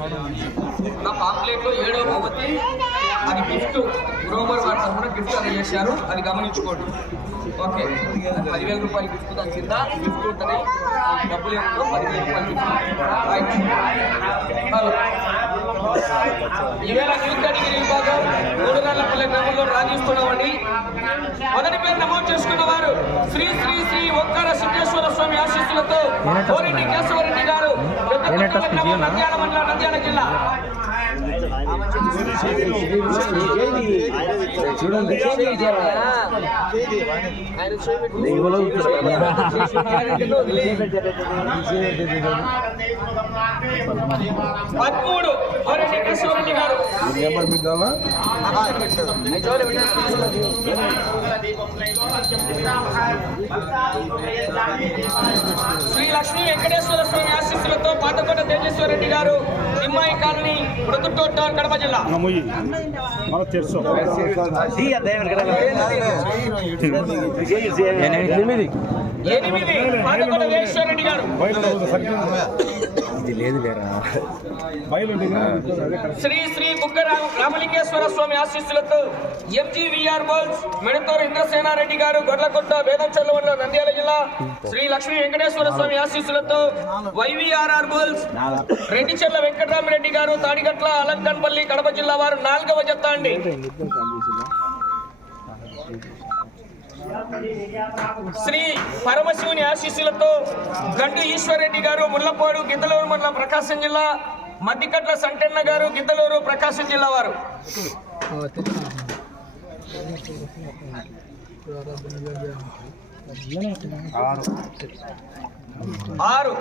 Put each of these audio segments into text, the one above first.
నా పాంప్లెట్లో ఏడో అది గిఫ్ట్ గ్రోమర్ వారి తరఫున గిఫ్ట్ అది చేశారు అది గమనించుకోండి. ఓకే. పదివేల రూపాయలు గిఫ్ట్ దాని కింద గిఫ్ట్ ఉంటుంది. డబ్బులు ఏమిటో పదివేల రూపాయలు గిఫ్ట్ హలో. ఈవేళ న్యూ కేటగిరీ విభాగం మూడు నెలల గ్రామంలో రాణిస్తున్నామండి. మొదటి పేరు నమోదు చేసుకున్న వారు శ్రీ శ్రీ శ్రీ ఒక్కర సిద్ధేశ్వర స్వామి ఆశీస్సులతో కోరెడ్డి కేశవరెడ్డి గారు. నంద్యాల మండలం నంద్యాల జిల్లా. చూడండి పదమూడు కోరెడ్డి గారు నెంబర్ పెట్టాలా శ్రీ లక్ష్మీ వెంకటేశ్వర స్వామి ఆశీస్సులతో పాతకోట తేజేశ్వర రెడ్డి గారు నిమ్మాయి కాలనీ ప్రొద్దుటూరు టౌన్ కడప జిల్లా. ముయ్యి. మన తెలుసు. ఎనిమిది. ఎనిమిది. ఇది లేదు లేరా? శ్రీ శ్రీ బుగ్గ రామ- రామలింగేశ్వర స్వామి ఆశీస్సులతో ఎంజీవీఆర్ బోల్స్ మెడతోరు ఇంద్రసేనారెడ్డి గారు గొడ్లకొట్ట వేదంచల్ల మండలం నంద్యాల జిల్లా శ్రీ లక్ష్మీ వెంకటేశ్వర స్వామి ఆశీస్సులతో వైవీఆర్ఆర్ బోల్స్ రెడ్డిచెల్ల వెంకటరామరెడ్డి గారు తాడిగట్ల అలంకన్పల్లి కడప జిల్లా వారు నాలుగవ జత అండి శ్రీ పరమశివుని ఆశీస్సులతో గండు ఈశ్వరరెడ్డి గారు ముల్లపోడు గిద్దలూరు మండలం ప్రకాశం జిల్లా మద్దికట్ల సంటన్న గారు గిద్దలూరు ప్రకాశం జిల్లా వారు. ఆరు.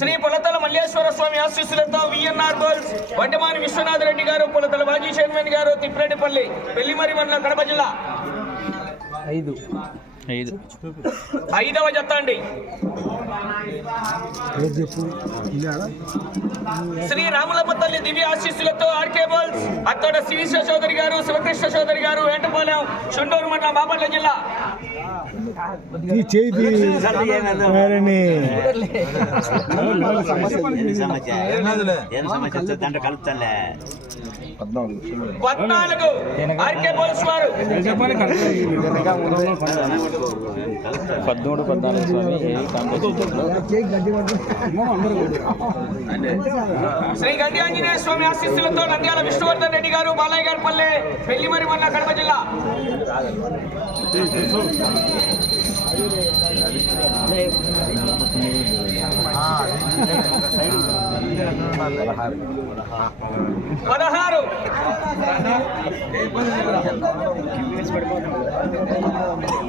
శ్రీ పులతల మల్లేశ్వర స్వామి ఆశీస్సులతో V N R bulls Vaddamani Vishwanath Reddy garu Pulatala మాజీ చైర్మన్ గారు తిప్పిరెడ్డిపల్లి పెళ్ళిమరి మండలం కడప జిల్లా. ఐదు. ఐదు. ఐదవ జత అండి. శ్రీ రాములమ్మ తల్లి దివ్య ఆశీస్సులతో R K bulls Attoda Sirisha Chowdary garu Sivakrishna Chowdary గారు వేటపాలెం చుండూరు మండలం బాపట్ల జిల్లా. ಈ ಚೈತಿ పద్మూడు పద్నాలుగు స్వామి శ్రీ గండి ఆంజనేయ స్వామి ఆశీస్సులతో నంద్యాల విష్ణువర్ధన్ రెడ్డి గారు బాలయ్య గారి పల్లె పెళ్లిమరి మొన్న కడప జిల్లా పదహారు.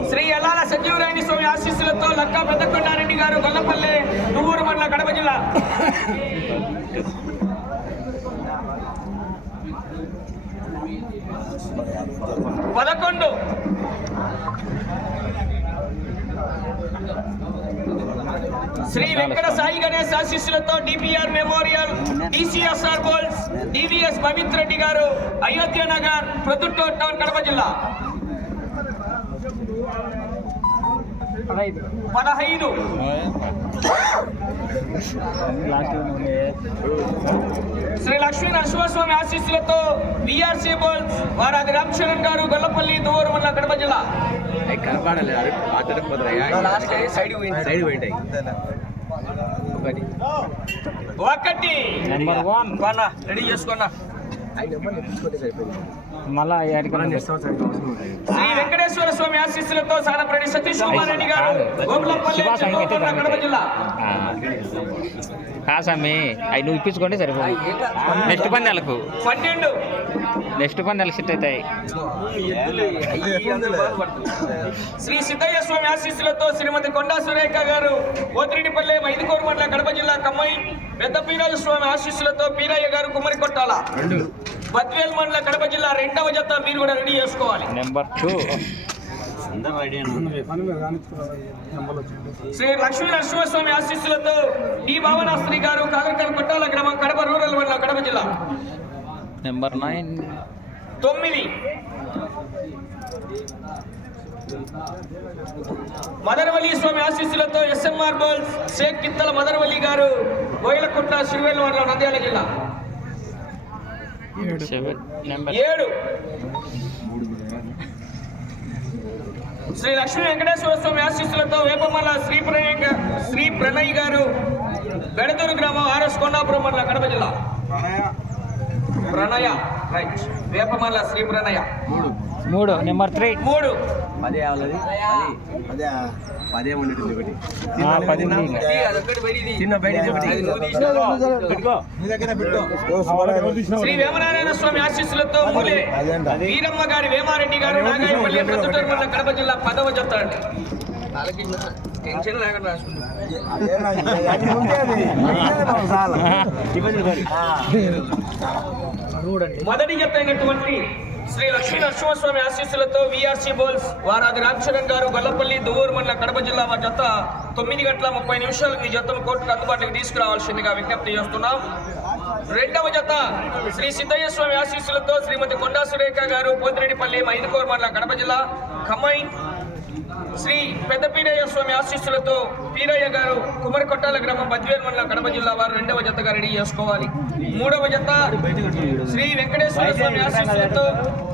శ్రీ ఎల్లాల సంజీవరాయని స్వామి ఆశీస్సులతో లక్కా పెద్దకొండారెడ్డి గారు గొల్లపల్లి తువ్వూరు మండలం కడప జిల్లా పదకొండు శ్రీ వెంకట సాయి గణేష్ ఆశీస్సులతో DPR memorial DCSR goals DVS Pavitra Reddy garu Ayodhya Nagar Proddatur town Kadapa జిల్లా పదహైదు శ్రీ లక్ష్మీ నరసింహస్వామి ఆశీస్సులతో బిఆర్సీ బోల్స్ వారాది రామచరణ్ గారు గొల్లపల్లి దూరం మండలం కడప జిల్లా ఒకటి. నెంబర్ వన్ రెడీ చేసుకున్నా. శ్రీ వెంకటేశ్వర స్వామి ఆశీస్సులతో సానపరెడ్డి సతీష్ కుమార్ రెడ్డి గారు కడప జిల్లా. కాసమ్మి అవి నువ్వు ఇప్పించుకోండి సరిపోదు. నెక్స్ట్ పందాలకు. పన్నెండు. నెక్స్ట్ పందాలకు సెట్ అవుతాయి. శ్రీ సిద్ధయ్య స్వామి ఆశీస్సులతో శ్రీమతి కొండా సురేఖ గారు ఓతిరెడ్డిపల్లె మైదుకూరు మండలం కడప జిల్లా కమ్మై పెద్ద పీరాజు స్వామి ఆశీస్సులతో పీరయ్య గారు కుమ్మరి కొట్టాల. బద్వేల్ మండలం కడప జిల్లా రెండవ జత మీరు కూడా రెడీ చేసుకోవాలి. Number two. శ్రీ లక్ష్మీ నరసింహస్వామి ఆశీస్సులతో డి భావనాస్త్రి గారు కాకరకల్ కొట్టాల గ్రామం కడప రూరల్ మండలం కడప జిల్లా. నెంబర్ నైన్ తొమ్మిది. మదర్వల్లి స్వామి ఆశీస్సులతో ఎస్ఎంఆర్ బోల్స్ షేక్ కిత్తల మదర్వల్లి గారు బోయిలకుంట సిరివేలు మండలం నంద్యాల జిల్లా. ఏడు. శ్రీ లక్ష్మీ వెంకటేశ్వర స్వామి ఆశీస్సులతో వేపమల్ల శ్రీ ప్రణయ్ శ్రీ ప్రణయ్ గారు బెడదూరు గ్రామం ఆర్ఎస్ కొండాపురం మండలం కడప జిల్లా. ప్రణయ రైట్ వేపమల్ల శ్రీ ప్రణయ మూడు నెంబర్ త్రీ మూడు పదే అవలది పదే పదే ఉండేది ఒకటి పది. చిన్న. పెట్టుకో శ్రీ వేమనారాయణ స్వామి ఆశీస్సులతో మూలే వీరమ్మ గారి వేమారెడ్డి గారు నాగాయపల్లి కడప జిల్లా పదవ జత అండి టెన్షన్ లేకుండా రాసుకుంటా. చూడండి. మొదటి జత అయినటువంటి శ్రీ లక్ష్మీ నరసింహస్వామి ఆశీస్సులతో విఆర్సీ బోల్స్ వారాది రామచరణ్ గారు గొల్లపల్లి దువ్వూరు మండల కడప జిల్లా వారి జత తొమ్మిది గంటల ముప్పై నిమిషాలకు ఈ జతను కోర్టుకు అందుబాటులోకి తీసుకురావాల్సిందిగా విజ్ఞప్తి చేస్తున్నాం. రెండవ జత శ్రీ సిద్ధయ్య స్వామి ఆశీస్సులతో శ్రీమతి కొండా సురేఖ గారు పోతిరెడ్డిపల్లి మైదుకోర్ మండల కడప జిల్లా ఖమ్మై శ్రీ పెద్ద పీరయ్య స్వామి ఆశీస్సులతో పీరయ్య గారు కుమరి కొట్టాల గ్రామం బద్వేల్ మండలం కడప జిల్లా వారు రెండవ జతగా రెడీ చేసుకోవాలి మూడవ జత శ్రీ వెంకటేశ్వర స్వామి ఆశీస్సులతో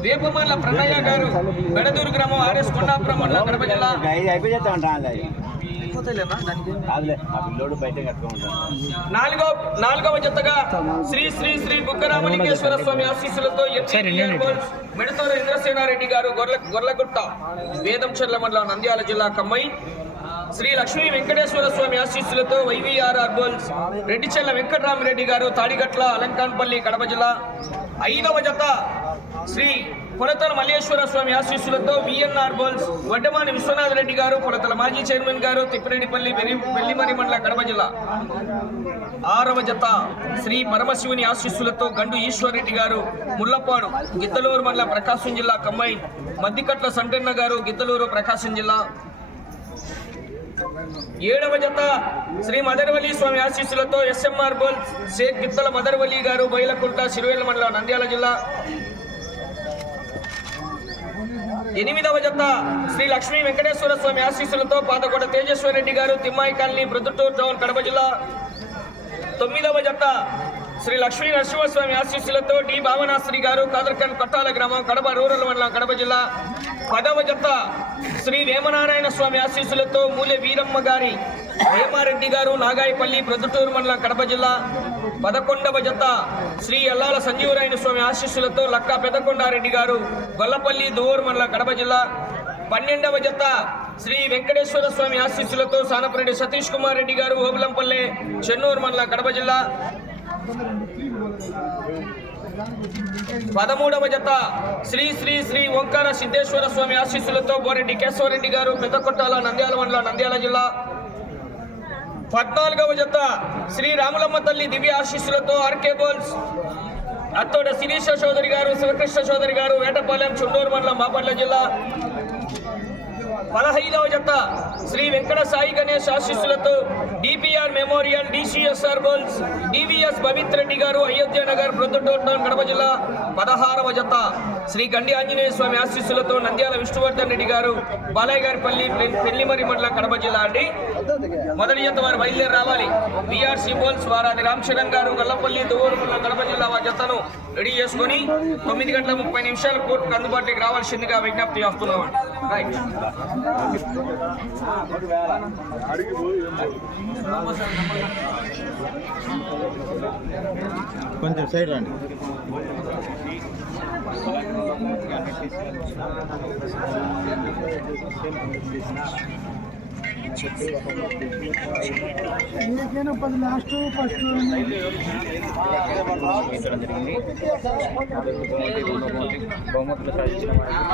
వేపమల్ల ప్రణయ్య గారు బెడదూరు గ్రామం ఆర్ఎస్ కొండాపురం మండలం కడప జిల్లా నాలుగో నాలుగవ జతగా శ్రీ శ్రీ శ్రీ బుగ్గరామలింగేశ్వర స్వామి ఆశీస్సులతో మెడతోర ఇంద్రసేనారెడ్డి గారు గొర్ల గొర్లగుట్ట వేదంచర్ల మండలం నంద్యాల జిల్లా కమ్మై శ్రీ లక్ష్మీ వెంకటేశ్వర స్వామి ఆశీస్సులతో వైవీఆర్ఆర్ బోల్స్ రెడ్డిచెల్ల వెంకటరామిరెడ్డి గారు తాడిగట్ల అలంకాన్పల్లి కడప జిల్లా ఐదవ జత శ్రీ కొలతల మల్లేశ్వర స్వామి ఆశీస్సులతో V N R bulls Vaddamani Vishwanath Reddy garu Kolatala మాజీ చైర్మన్ గారు తిప్పిరెడ్డిపల్లి వెల్లిమరి మండల కడప జిల్లా. ఆరవ జత శ్రీ పరమశివుని ఆశీస్సులతో గండు ఈశ్వరరెడ్డి గారు ముల్లపాడు గిద్దలూరు మండల ప్రకాశం జిల్లా కంబైన్ మద్దికట్ల సంటన్న గారు గిద్దలూరు ప్రకాశం జిల్లా. ఏడవ జత శ్రీ మదర్వల్లి స్వామి ఆశీస్సులతో ఎస్ఎంఆర్ బోల్స్ షేక్ గిత్తల మదర్వల్లి గారు బయలకుంట సిరువేల మండలం నంద్యాల జిల్లా. ఎనిమిదవ జత శ్రీ లక్ష్మీ వెంకటేశ్వర స్వామి ఆశీస్సులతో పాతకోట తేజేశ్వర రెడ్డి గారు తిమ్మాయి కాలనీ ప్రొద్దుటూరు టౌన్ కడప జిల్లా. తొమ్మిదవ జత శ్రీ లక్ష్మీ నరసింహస్వామి ఆశీస్సులతో డి. భావనాశ్రీ గారు కాదర్కన్ కొట్టాల గ్రామం కడప రూరల్ మండలం కడప జిల్లా. పదవ జత శ్రీ వేమనారాయణ స్వామి ఆశీస్సులతో మూలె వీరమ్మ గారి వేమారెడ్డి గారు నాగాయపల్లి ప్రొద్దుటూరు మండలం కడప జిల్లా పదకొండవ జత శ్రీ ఎల్లాల సంజీవరాయణ స్వామి ఆశీస్సులతో లక్కా పెదకొండారెడ్డి గారు గొల్లపల్లి దువ్వూరు మండలం కడప జిల్లా పన్నెండవ జత శ్రీ వెంకటేశ్వర స్వామి ఆశీస్సులతో సానపరెడ్డి సతీష్ కుమార్ రెడ్డి గారు ఓబులంపల్లె చెన్నూరు మండలం కడప జిల్లా పదమూడవ జత శ్రీ శ్రీ శ్రీ ఓంకార సిద్ధేశ్వర స్వామి ఆశీస్సులతో బోరెడ్డి కేశవరెడ్డి గారు పెద్దకొట్టాల నంద్యాల మండలం నంద్యాల జిల్లా పద్నాలుగవ జత శ్రీ రాములమ్మ తల్లి దివ్య ఆశీస్సులతో R K bulls Attoda Sirisha Chowdary garu Sivakrishna Chowdary గారు వేటపాలెం చుండూరు మండలం బాపట్ల జిల్లా పదహైదవ జత శ్రీ వెంకట సాయి గణేష్ ఆశీస్సులతో D P R memorial D C S R bulls DVS Bhavith Reddy garu Ayodhya Nagar Proddatur town Kadapa జిల్లా పదహారవ జత శ్రీ గండి ఆంజనేయ స్వామి ఆశీస్సులతో నంద్యాల విష్ణువర్ధన్ రెడ్డి గారు బాలయ్య గారిపల్లి పె- పెళ్ళిమరి మండలం కడప జిల్లా అండి మొదటి జత వారు బయలుదేరి రావాలి V R C bulls Varadi Ram Charan garu Gallapalli Duvvur మండలం కడప జిల్లా వారి జతను రెడీ చేసుకొని తొమ్మిది గంటల ముప్పై నిమిషాలు కోర్టుకు అందుబాటులోకి రావాల్సిందిగా విజ్ఞప్తి చేస్తున్నాం. రైట్ కొంచెం సైడ్ రండి. తీసుకోవడం జరిగింది బహుమతులు సాధించిన వారికి